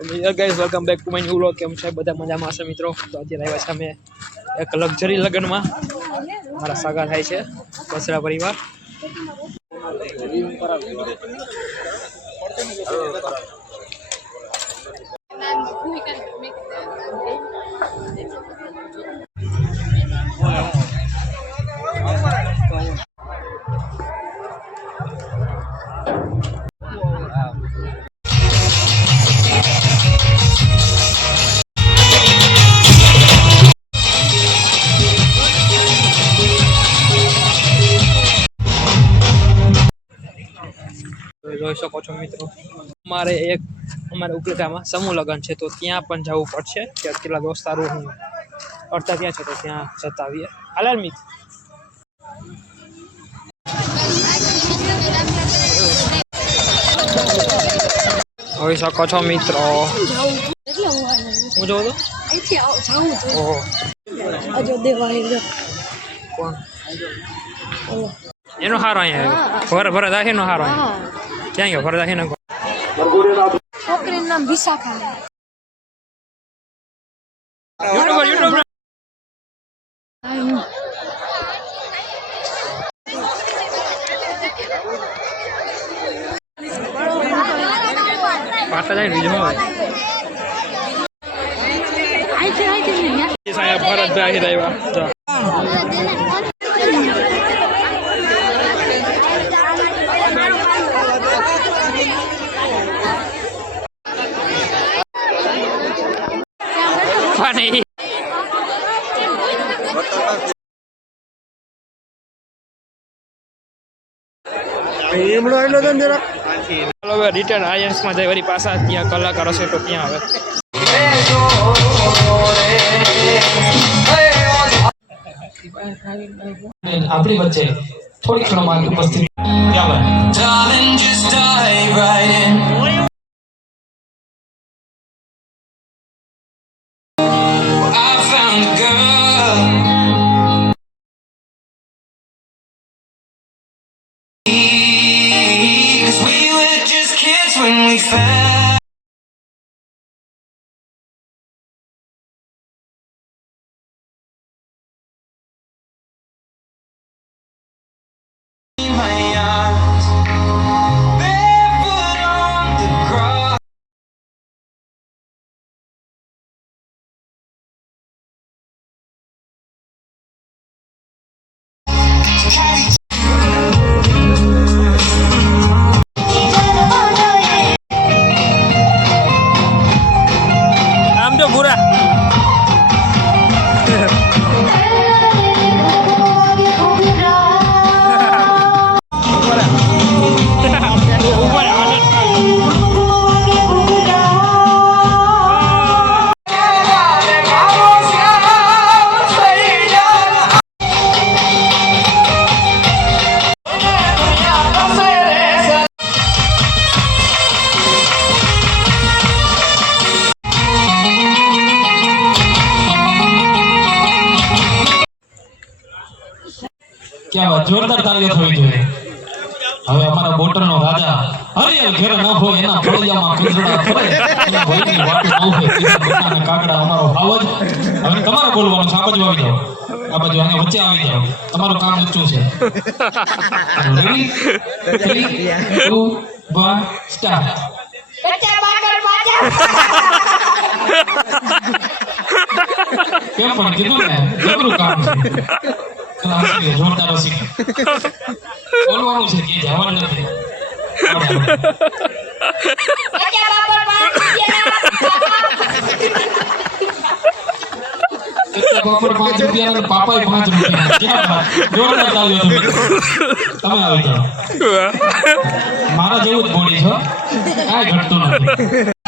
Guys welcome back to my new vlog કેમ છે? બધા મજામાં હશે મિત્રો? તો અત્યારે આવ્યા છે અમે એક લક્ઝરી લગ્નમાં. મારા સાગા થાય છે, બસરા પરિવાર. જોઈ શકો છો મિત્રો. અમારે એક અમારે ઉપલેટામાં સમૂહ લગ્ન છે, તો ત્યાં પણ જવું પડશે. કે કેટલા દોસ્તારો હું અડતા ત્યાં છે, તો ત્યાં જતા આવીએ. હાલ મિત જોઈ શકો છો મિત્રો. હું જોઉં તો? ઓહો. કોણ? એનો હારો અહીંયા ભરે ભરે દાખીનો હારો અહીંયા. ક્યાં ગયો ભર દાખીનો છોકરીનું નામ વિશાખા યુટ્યુબર યુટ્યુબર પાછા જાય બીજું હોય ને ન્યા- એ સાહેબ ભરતભાઈ તો જરા? હવે રિટર્ન આયન્સમાં જાય વળી પાછા ત્યાં કલાકારો છે તો ત્યાં આવે આપણી વચ્ચે થોડી ક્ષણોમાં ઉપસ્થિત ક્યાં વાત જોરદાર તાળીઓ થવી જોઈએ? હવે અમારા બોટરનો રાજા હરિયલ ઘેર ન હોય એના ફળિયામાં કુતરડા ફરે એના ભયની વાતો ન હોય સીધા કાકડા અમારો ભાવ જ. હવે તમારે બોલવાનું આ આવી જાઓ. આ બાજુ આને વચ્ચે આવી જાઓ. તમારું કામ ઊંચું છે. Ready three two one start કેમ પણ કીધું ને જબરું કામ છે. ચલો જોરદાર હસી બોલવાનું છે કે જવાનું નથી. આવડે, આવડે. કેટલા બપોર પાંચ રૂપિયા અને પાપાય પાંચ રૂપિયા. જોરદાર તાળીઓ તમે. તમે આવી જાઓ. મારા જેવું જ બોલી છો. કાંઈ ઘટતું નથી.